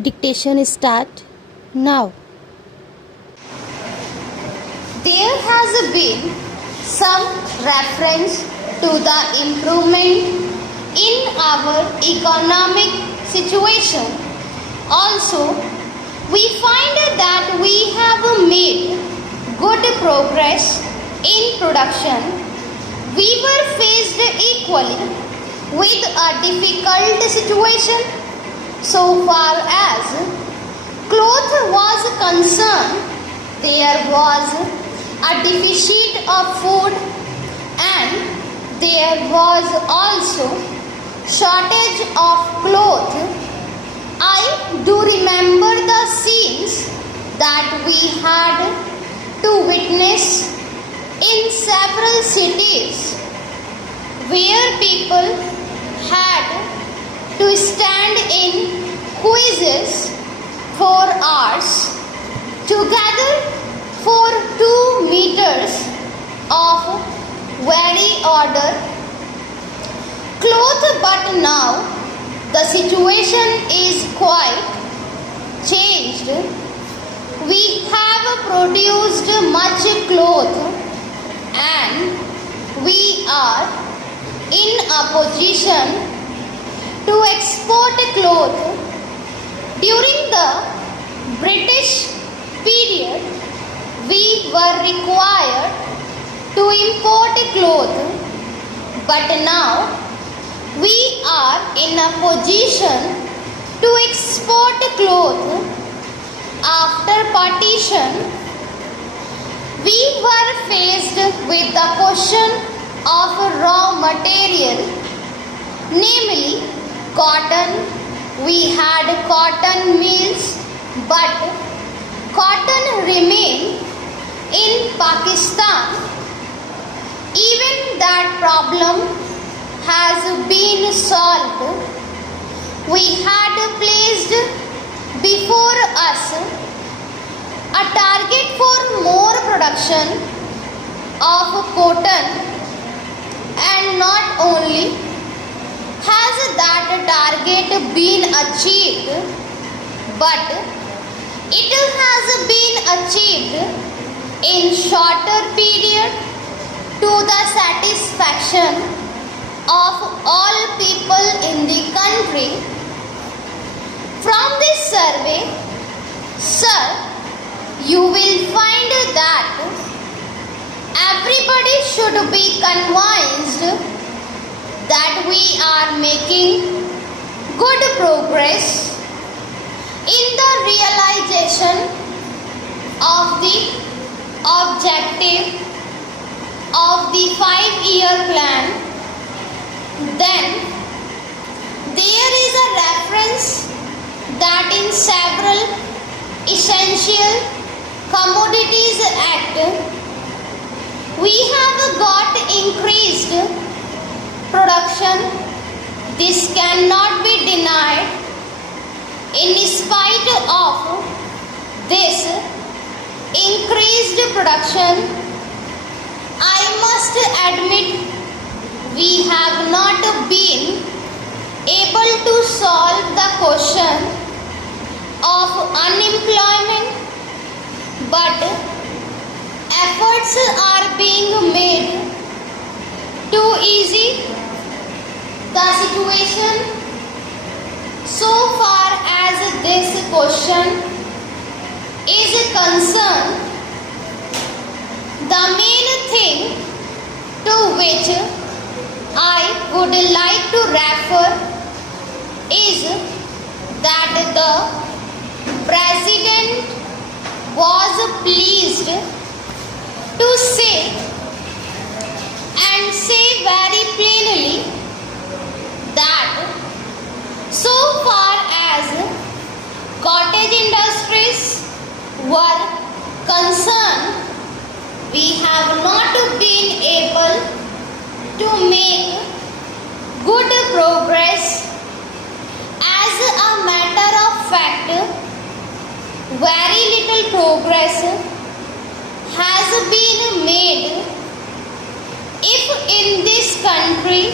Dictation start now. There has been some reference to the improvement in our economic situation. Also, we find that we have made good progress in production. We were faced equally with a difficult situation so far as cloth was concerned. There was a deficit of food and there was also shortage of cloth. I do remember the scenes that we had to witness in several cities where people had to stand in quizzes for hours together for 2 meters of very order cloth, but now the situation is quite changed. We have produced much cloth and we are in a position to export cloth. During the British period, we were required to import cloth, but now we are in a position to export cloth. After partition, we were faced with the question of raw material, namely cotton. We had cotton mills, but cotton remained in Pakistan. Even that problem has been solved. We had placed before us a target for more production of cotton, and not only has that target been achieved, but it has been achieved in shorter period to the satisfaction of all people in the country. From this survey, sir, you will find that everybody should be convinced that we are making good progress in the realization of the objective of the 5-year plan. Then there is a reference that in several essential commodities act we have got increased production. This cannot be denied. In spite of this increased production, I must admit we have not been able to solve the question of unemployment, but efforts are being made to ease the situation. So far as this question is concerned, the main thing to which I would like to refer is that the President was pleased to say and say very plainly that so far as cottage industries were concerned, we have not been able to make good progress. As a matter of fact, very little progress has been made. If in this country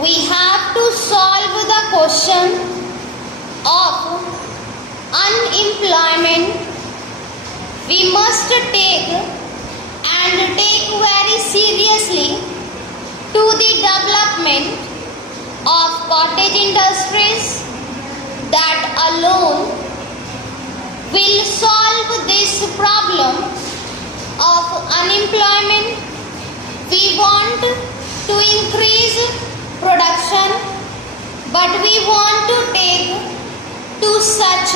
we have to solve the question of unemployment, we must take very seriously to the development of cottage industries that alone will solve this problem of unemployment. We want to increase production, but we want to take to such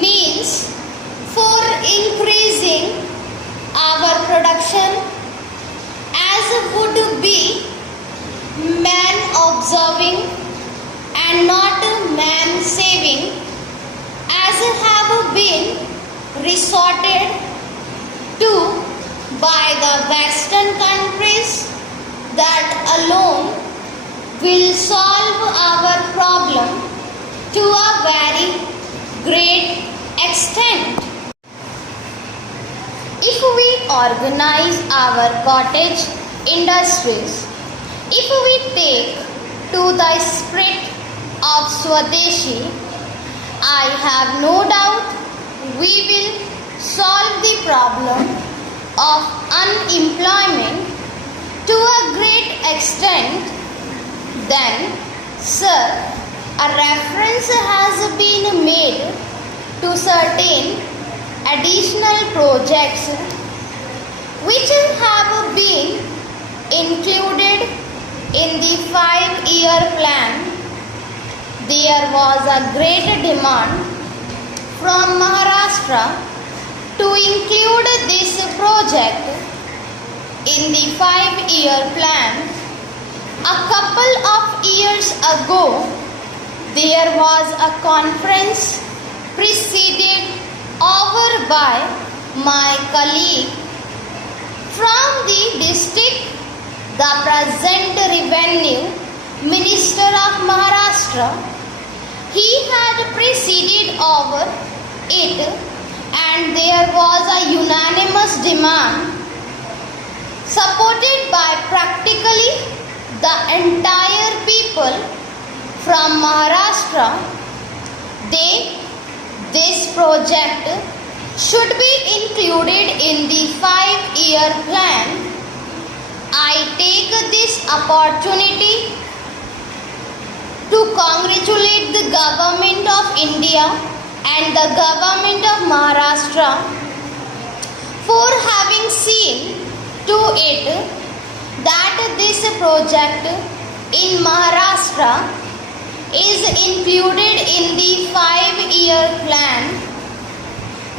means for increasing our production as would be man observing and not man saving, as have been resorted to by the Western countries, that alone will solve our problem to a very great extent. If we organize our cottage industries, if we take to the spirit of Swadeshi, I have no doubt we will solve the problem of unemployment to a great extent. Then, sir, a reference has been made to certain additional projects which have been included in the 5-year plan. There was a great demand from Maharashtra to include this project in the 5-year plan. A couple of years ago, there was a conference presided over by my colleague from the district, the present Revenue Minister of Maharashtra. He had presided over it, and there was a unanimous demand supported by practically the entire people from Maharashtra. This project should be included in the 5-year plan. I take this opportunity to congratulate the Government of India and the Government of Maharashtra for having seen to it that this project in Maharashtra is included in the 5-year plan.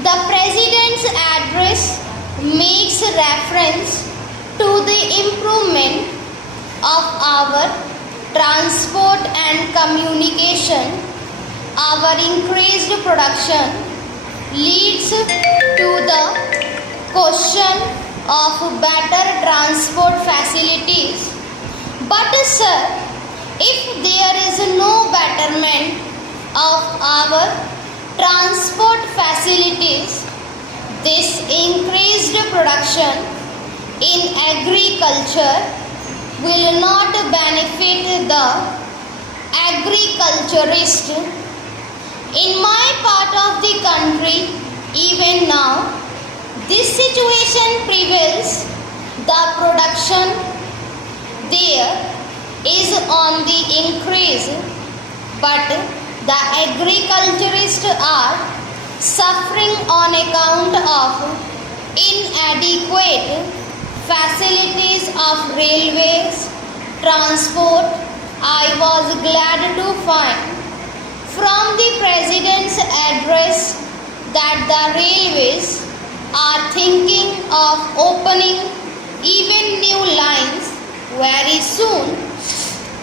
The President's address makes reference to the improvement of our transport and communication. Our increased production leads to the question of better transport facilities. But sir, if there is no betterment of our transport facilities, this increased production in agriculture will not benefit the agriculturist. In my part of the country, even now, this situation prevails. The production there is on the increase, but the agriculturists are suffering on account of inadequate facilities of railways, transport. I was glad to find from the President's address that the railways are thinking of opening even new lines very soon.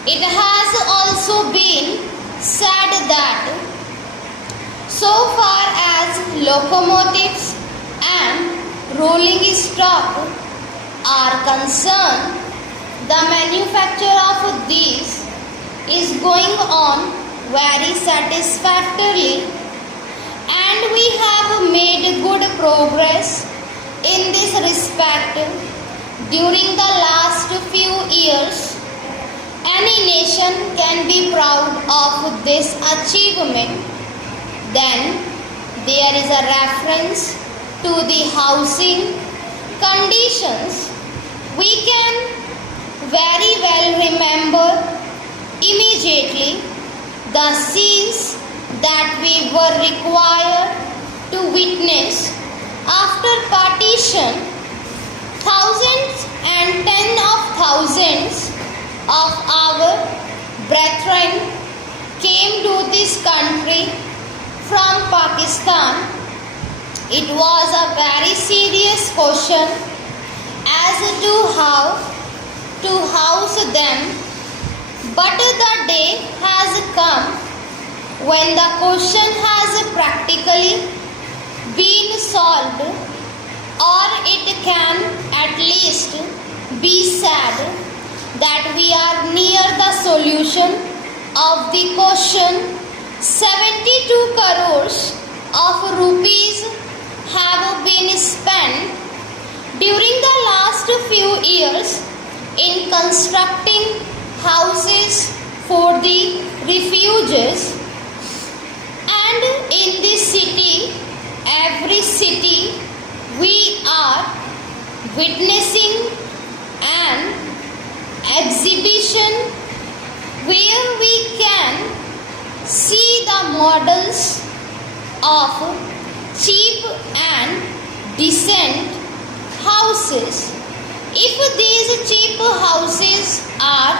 It has also been said that so far as locomotives and rolling stock are concerned, the manufacture of these is going on very satisfactorily, and we have made good progress in this respect during the last few years. Any nation can be proud of this achievement. Then there is a reference to the housing conditions, we can very well remember immediately the scenes that we were required to witness after partition. Thousands and tens of thousands of our brethren came to this country from Pakistan. It was a very serious question as to how to house them, but the day has come when the question has practically been solved, or it can at least be said that we are near the solution of the question. 72 crores of rupees have been spent during the last few years in constructing houses for the refugees, and in this city, every city, we are witnessing an exhibition where we can see the models of cheap and decent houses. If these cheap houses are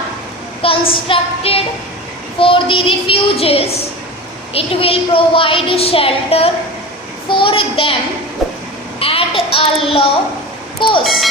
constructed for the refugees, it will provide shelter for them at a low cost.